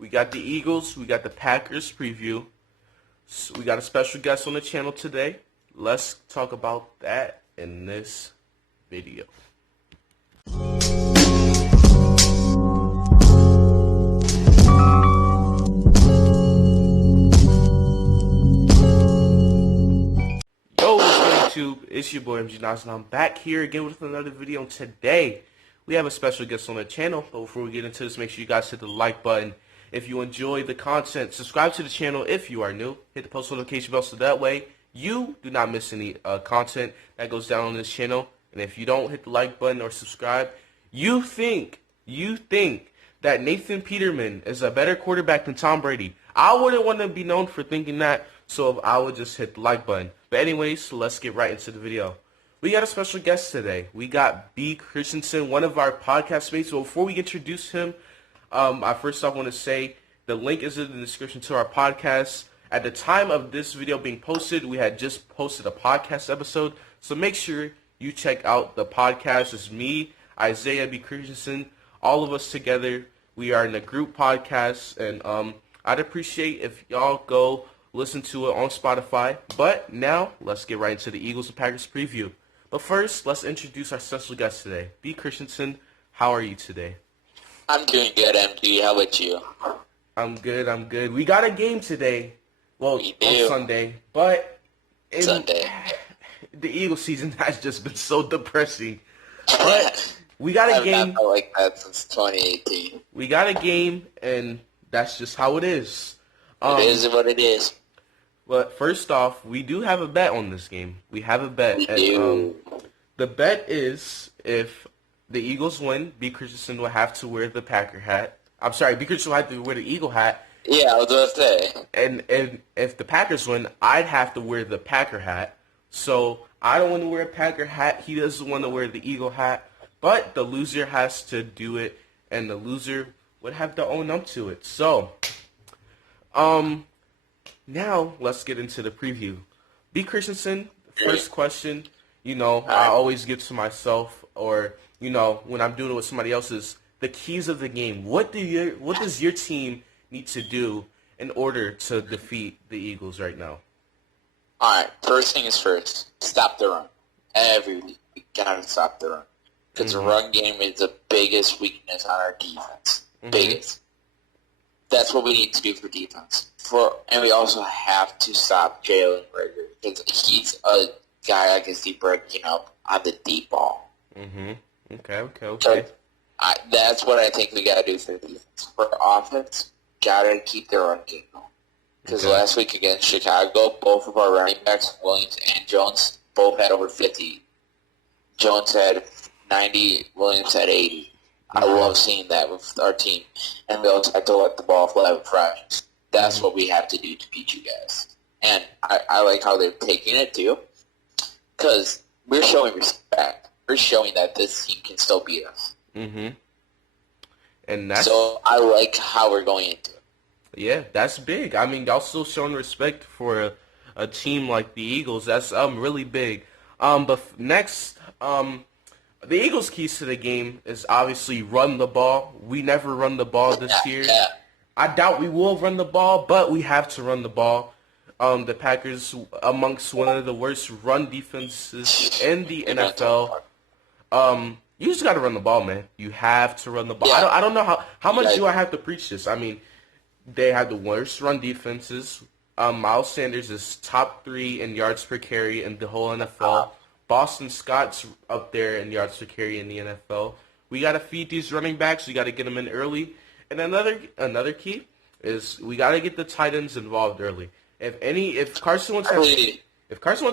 We got the Eagles. We got the Packers preview. So we got a special guest on the channel today. Let's talk about that in this video. Yo, what's good, YouTube? It's your boy MG Nas, and I'm back here again with another video. And today, we have a special guest on the channel. But before we get into this, make sure you guys hit the like button. If you enjoy the content, subscribe to the channel if you are new. Hit the post notification bell so that way you do not miss any content that goes down on this channel. And if you don't hit the like button or subscribe, you think that Nathan Peterman is a better quarterback than Tom Brady. I wouldn't want to be known for thinking that, so I would just hit the like button. But anyways, let's get right into the video. We got a special guest today. We got B. Christensen, one of our podcast mates. So before we introduce him, I first off want to say the link is in the description to our podcast. At the time of this video being posted, we had just posted a podcast episode. So make sure you check out the podcast. It's me, Isaiah B. Christensen, all of us together. We are in a group podcast, and I'd appreciate if y'all go listen to it on Spotify. But now, let's get right into the Eagles and Packers preview. But first, let's introduce our special guest today. B. Christensen, how are you today? I'm doing good, MD. How about you? I'm good. We got a game today. Well, on Sunday. But Sunday. The Eagles season has just been so depressing. But we got a game. I've not felt like that since 2018. We got a game, and that's just how it is. It is what it is. But first off, we do have a bet on this game. We have a bet. We do. The bet is if the Eagles win, B. Christensen will have to wear the Packer hat. I'm sorry, B. Christensen will have to wear the Eagle hat. Yeah, I was going to say. And if the Packers win, I'd have to wear the Packer hat. So I don't want to wear a Packer hat. He doesn't want to wear the Eagle hat. But the loser has to do it, and the loser would have to own up to it. So, now let's get into the preview. B. Christensen, first question, I always give to myself, or when I'm doing it with somebody else, is the keys of the game. What does your team need to do in order to defeat the Eagles right now? All right, first thing is first. Stop the run. Every week, we got to stop the run. Because the run game is the biggest weakness on our defense. Biggest. That's what we need to do for defense. And we also have to stop Jalen Rager. Because he's a guy that gets deep breaking up on the deep ball. Okay. So that's what I think we got to do for defense. For offense, got to keep their run game going. Because last week against Chicago, both of our running backs, Williams and Jones, both had over 50. Jones had 90, Williams had 80. I love seeing that with our team. And we also have to let the ball fly with practice. That's what we have to do to beat you guys. And I like how they're taking it, too. Because we're showing respect. We're showing that this team can still beat us. And that's... So I like how we're going into it. Yeah, that's big. I mean, y'all still showing respect for a team like the Eagles. That's really big. But next, the Eagles' keys to the game is obviously run the ball. We never run the ball this year. Yeah. I doubt we will run the ball, but we have to run the ball. The Packers, amongst one of the worst run defenses in the NFL. You just got to run the ball, man. You have to run the ball. Yeah. I don't know how much do I have to preach this. I mean, they have the worst run defenses. Miles Sanders is top 3 in yards per carry in the whole NFL. Boston Scott's up there in yards per carry in the NFL. We got to feed these running backs. We got to get them in early. And another key is we got to get the tight ends involved early. If Carson Wentz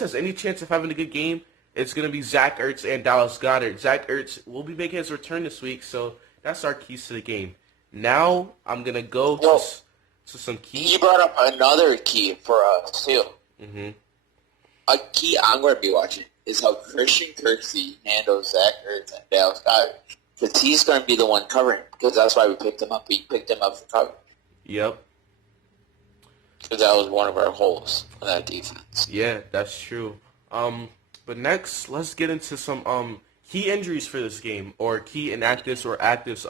has any chance of having a good game, it's going to be Zach Ertz and Dallas Goedert. Zach Ertz will be making his return this week, so that's our keys to the game. Now I'm going to go to some keys. You brought up another key for us, too. A key I'm going to be watching is how Christian Kirksey handles Zach Ertz and Dallas Goedert. Because he's going to be the one covering. Because that's why we picked him up. We picked him up for cover. Yep. Because that was one of our holes in that defense. Yeah, that's true. But next, let's get into some key injuries for this game, or key inactives or actives.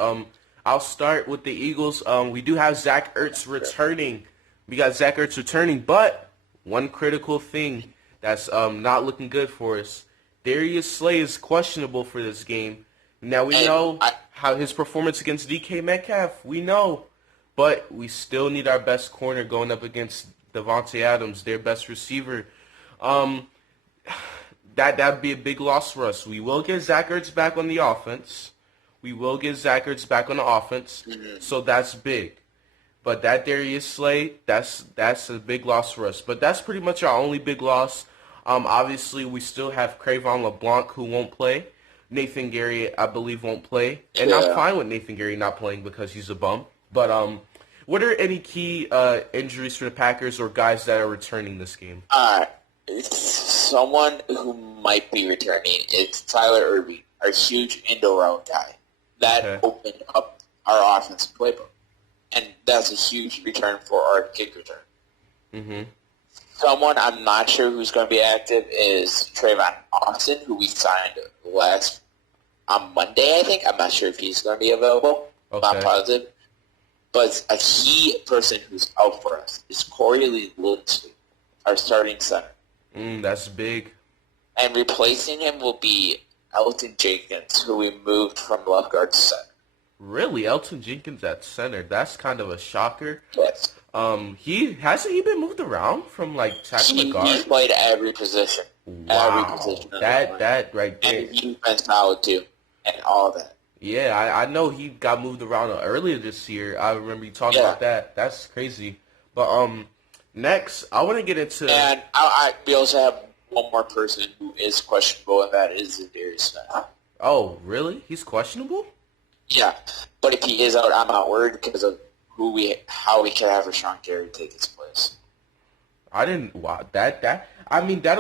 I'll start with the Eagles. We do have Zach Ertz returning. We got Zach Ertz returning, but one critical thing that's not looking good for us. Darius Slay is questionable for this game. Now we know how his performance against DK Metcalf. We know, but we still need our best corner going up against Devontae Adams, their best receiver. That'd be a big loss for us. We will get Zach Ertz back on the offense. So that's big. But that Darius Slay, that's a big loss for us. But that's pretty much our only big loss. Obviously, we still have Crayvon LeBlanc who won't play. Nathan Gary, I believe, won't play. And I'm fine with Nathan Gary not playing because he's a bum. But what are any key injuries for the Packers or guys that are returning this game? Someone who might be returning is Tyler Irby, our huge end-around guy. That opened up our offensive playbook. And that's a huge return for our kick return. Mm-hmm. Someone I'm not sure who's going to be active is Trayvon Austin, who we signed on Monday, I think. I'm not sure if he's going to be available. Okay. I'm not positive. But a key person who's out for us is Corey Linsley, our starting center. That's big. And replacing him will be Elton Jenkins, who we moved from left guard to center. Really? Elton Jenkins at center? That's kind of a shocker. Yes. He been moved around from like tackle to guard? He played every position. Wow. Every position. That right there. And he went solid too. And all that. Yeah, I know he got moved around earlier this year. I remember you talking about that. That's crazy. But next, I want to get into... And we also have one more person who is questionable, and that is Darius Smith. Oh, really? He's questionable? Yeah, but if he is out, I'm not worried because of how we can have Rashawn Gary take his place. That'll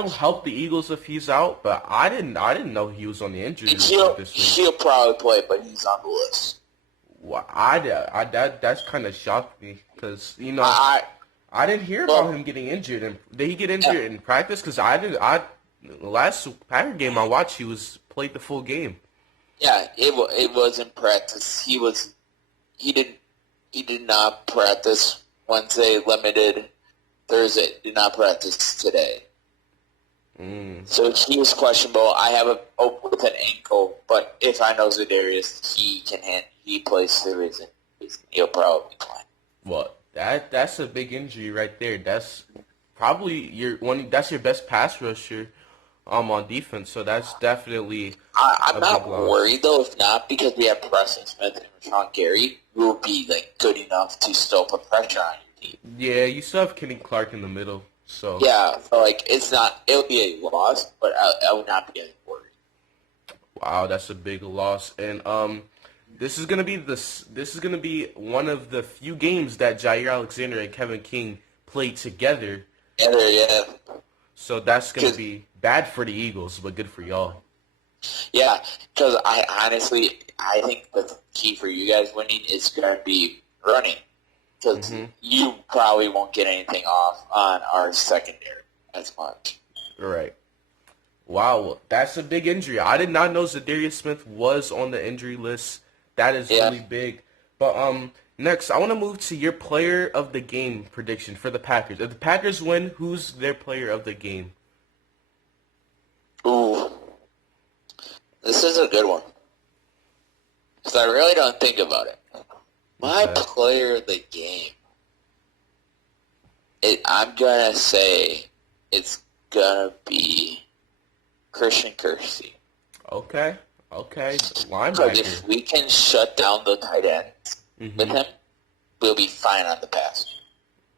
help the Eagles if he's out, but I didn't know he was on the injury list this week. He'll probably play, but he's on the list. Well, that's kind of shocked me because I didn't hear about him getting injured. And did he get injured in practice? Because the last Packer game I watched, he played the full game. Yeah, it was in practice. He did not practice Wednesday, limited Thursday. Did not practice today. So he was questionable. I have with an ankle, but if I know Zadarius, he plays the reason. He'll probably play. Well, that's a big injury right there. That's probably that's your best pass rusher on defense. So that's definitely. I'm not worried though, if not, because we have Preston Smith and Rashawn Gary, who will be good enough to still put pressure on your team. Yeah, you still have Kenny Clark in the middle. So it's not. It'll be a loss, but I would not be getting worried. Wow, that's a big loss, and this is gonna be one of the few games that Jair Alexander and Kevin King played together. Yeah. So that's gonna be bad for the Eagles, but good for y'all. Yeah, because I think the key for you guys winning is gonna be running. Because you probably won't get anything off on our secondary as much. Right. Wow, that's a big injury. I did not know Zadarius Smith was on the injury list. That is really big. But next, I want to move to your player of the game prediction for the Packers. If the Packers win, who's their player of the game? Ooh. This is a good one. Because I really don't think about it. My player of the game, I'm going to say it's going to be Christian Kirksey. Okay. Linebacker. Because if we can shut down the tight ends with him, we'll be fine on the pass.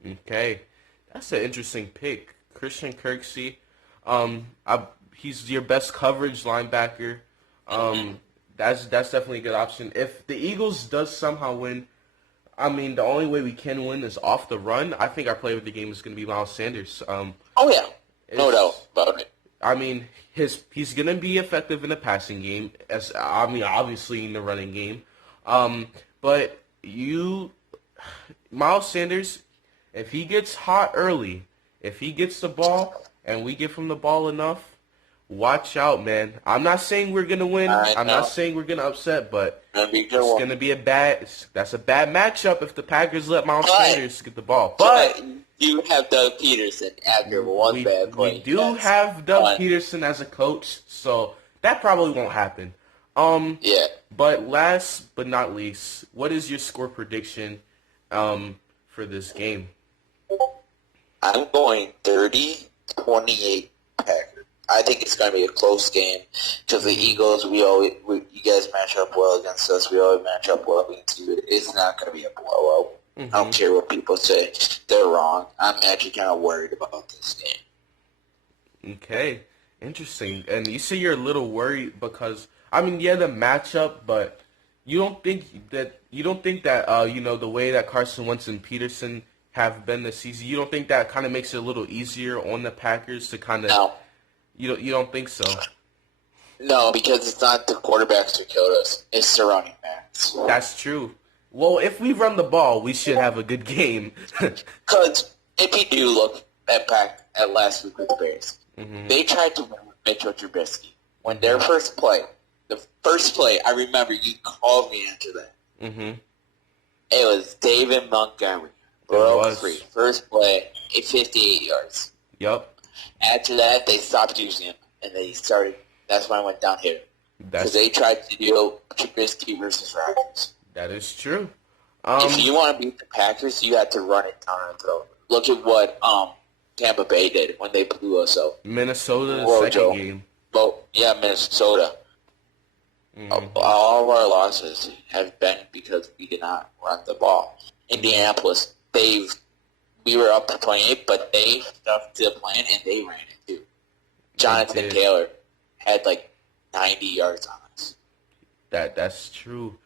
Okay. That's an interesting pick. Christian Kirksey. He's your best coverage linebacker. That's definitely a good option. If the Eagles does somehow win, the only way we can win is off the run. I think our player of the game is going to be Miles Sanders. No doubt about it. He's going to be effective in the passing game, obviously in the running game. But Miles Sanders, if he gets hot early, if he gets the ball and we give him the ball enough, watch out, man. I'm not saying we're gonna win. I'm not saying we're gonna upset, but it's gonna be that's a bad matchup if the Packers let Miles Sanders get the ball. But you have Doug Peterson after one bad play. We do have Doug Peterson as a coach, so that probably won't happen. Yeah. But last but not least, what is your score prediction for this game? I'm going 30-28 Packers. I think it's going to be a close game because the Eagles, you guys match up well against us. We always match up well against you. It's not going to be a blowout. I don't care what people say. They're wrong. I'm actually kind of worried about this game. Okay. Interesting. And you say you're a little worried because, I mean, yeah, the matchup, but you don't think that the way that Carson Wentz and Peterson have been this season, you don't think that kind of makes it a little easier on the Packers to kind of... No. You don't think so? No, because it's not the quarterbacks who killed us. It's the running backs. That's true. Well, if we run the ball, we should have a good game. Because if you do look at last week with the Bears, they tried to win with Mitchell Trubisky. When their first play, I remember you called me after that. It was David Montgomery. Broke free. First play, 58 yards. Yep. After that, they stopped using him, and they started. That's when I went downhill. Because they tried to do Trubisky versus Rodgers. That is true. If you want to beat the Packers, you have to run it down our throat. Look at what Tampa Bay did when they blew us out. Minnesota, second game. Well, yeah, Minnesota. All of our losses have been because we did not run the ball. Indianapolis, we were up to 28, but they stuck to the plan and they ran it too. Jonathan Taylor had like 90 yards on us. That's true.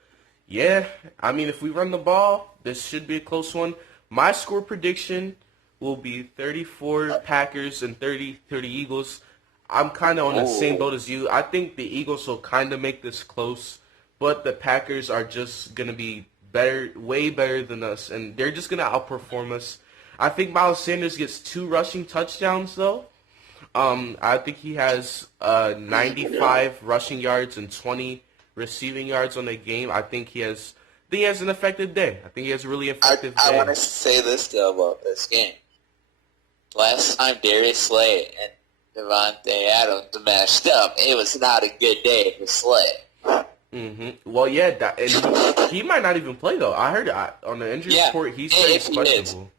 Yeah, I mean, if we run the ball, this should be a close one. My score prediction will be 34 Packers and 30 Eagles. I'm kind of on the same boat as you. I think the Eagles will kind of make this close, but the Packers are just going to be better, way better than us, and they're just going to outperform us. I think Miles Sanders gets 2 rushing touchdowns, though. I think he has 95 rushing yards and 20 receiving yards on the game. I think he has an effective day. I think he has a really effective day. I want to say this, though, about this game. Last time Darius Slay and Devontae Adams matched up, it was not a good day for Slay. Well, yeah, and he might not even play, though. I heard on the injury report he said he's questionable.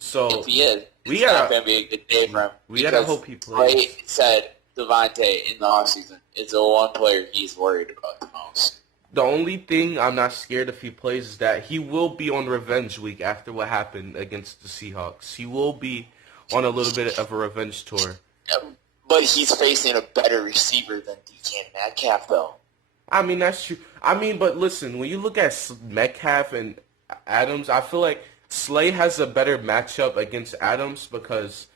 So if he is, it's not going to be a good day for him. We got to hope he plays. Slay said Devontae in the offseason is the one player he's worried about the most. The only thing I'm not scared if he plays is that he will be on revenge week after what happened against the Seahawks. He will be on a little bit of a revenge tour. But he's facing a better receiver than DK Metcalf, though. I mean, that's true. I mean, but listen, when you look at Metcalf and Adams, I feel like Slay has a better matchup against Adams because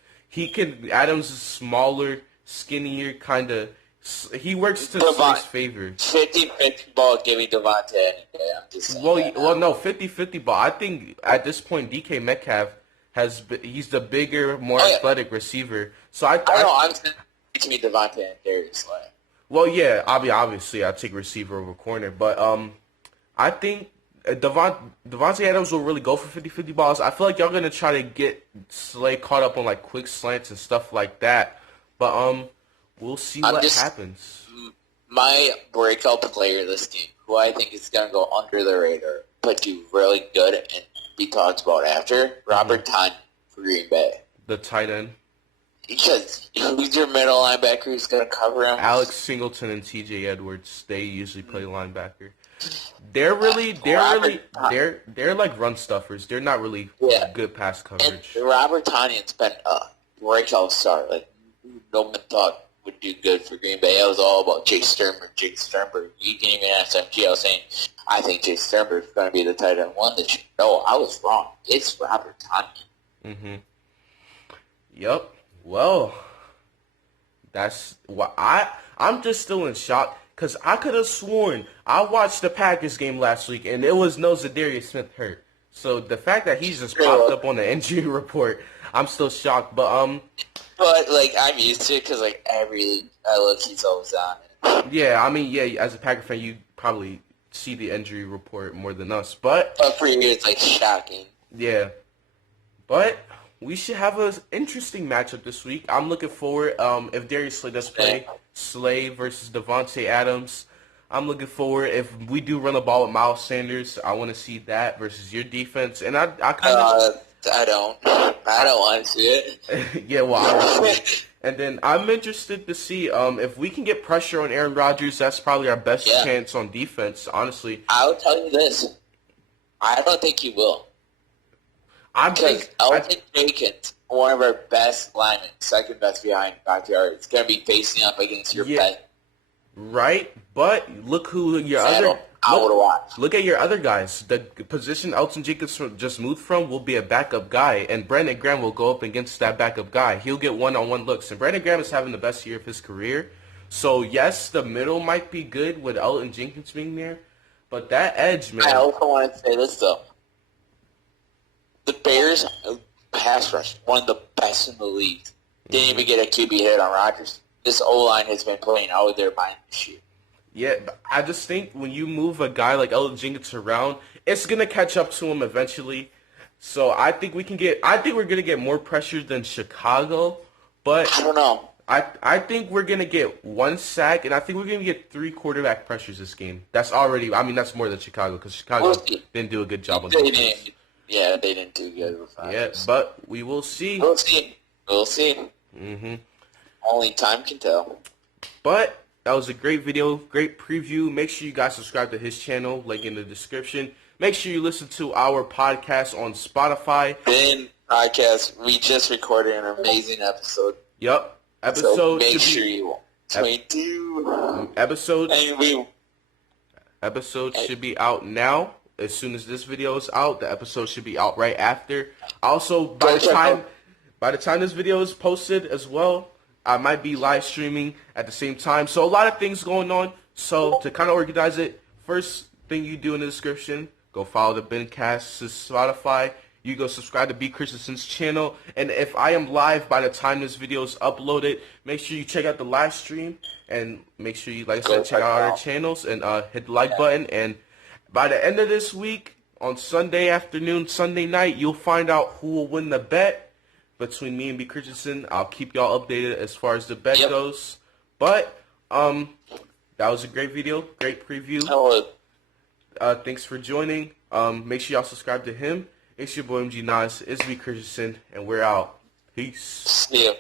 Adams is smaller, skinnier, kind of. He works to Slay's favor. 50-50 ball giving Devontae any day. I'm just saying no, 50-50 ball. I think at this point DK Metcalf he's the bigger, more athletic receiver. So I'm to me Devontae and Darius Slay. Well, yeah, obviously I take receiver over corner, but I think Devontae Adams will really go for 50-50 balls. I feel like y'all gonna try to get Slay caught up on like quick slants and stuff like that, but we'll see what happens. My breakout player this game, who I think is gonna go under the radar, but do really good and be talked about after, Robert Tonyan for Green Bay. The tight end. Because who's your middle linebacker who's going to cover him? Alex Singleton and T.J. Edwards. They usually play linebacker. They're like run stuffers. They're not really good pass coverage. And Robert Tonyan's been a breakout star. Like no one thought would do good for Green Bay. It was all about Jake Sternberg. You can even ask MG. I was saying, I think Jake Sternberg is going to be the tight end one this year. No, I was wrong. It's Robert Tonyan. Yep. Well, that's what I'm just still in shock because I could have sworn I watched the Packers game last week and it was no Zadarius Smith hurt. So the fact that he's just popped up on the injury report, I'm still shocked. But But like I'm used to it because like every league I look, he's always on it. Yeah, I mean, yeah, as a Packer fan, you probably see the injury report more than us, but But for you, it's like shocking. yeah, but we should have an interesting matchup this week. I'm looking forward. If Darius Slay does play, Slay versus Devontae Adams. I'm looking forward. If we do run the ball with Miles Sanders, I want to see that versus your defense. And I kind of, I don't want to see it. yeah, well, obviously. And then I'm interested to see if we can get pressure on Aaron Rodgers. That's probably our best chance on defense, honestly. I'll tell you this. I don't think he will. Because Elton Jenkins, one of our best linemen, second best behind backyard, is going to be facing up against your best. Right, but look who your look at your other guys. The position Elton Jenkins just moved from will be a backup guy, and Brandon Graham will go up against that backup guy. He'll get one-on-one looks, and Brandon Graham is having the best year of his career. So yes, the middle might be good with Elton Jenkins being there, but that edge, man. I also want to say this though: the Bears pass rush, one of the best in the league. Didn't even get a QB hit on Rodgers. This O-line has been playing out of their mind this year. Yeah, I just think when you move a guy like Elton Jenkins around, it's gonna catch up to him eventually. So I think we're gonna get more pressure than Chicago, but I don't know. I think we're gonna get one sack, and I think we're gonna get 3 quarterback pressures this game. That's more than Chicago because Chicago didn't do a good job on defense. Yeah, they didn't do good with that. Yeah, but we will see. We'll see. Mm-hmm. Only time can tell. But that was a great video, great preview. Make sure you guys subscribe to his channel, link in the description. Make sure you listen to our podcast on Spotify. Podcast. We just recorded an amazing episode. Yep. So make sure you episode should be out now. As soon as this video is out, the episode should be out right after. Also, by the time this video is posted as well, I might be live streaming at the same time. So a lot of things going on. So to kind of organize it, first thing you do in the description, go follow the Bencast to Spotify. You go subscribe to B. Christensen's channel. And if I am live by the time this video is uploaded, make sure you check out the live stream. And make sure you, like I said, check out our channels and hit the like button. And by the end of this week, on Sunday afternoon, Sunday night, you'll find out who will win the bet between me and B. Christensen. I'll keep y'all updated as far as the bet goes. But that was a great video, great preview. Thanks for joining. Make sure y'all subscribe to him. It's your boy MG Nas. It's B. Christensen, and we're out. Peace. See ya.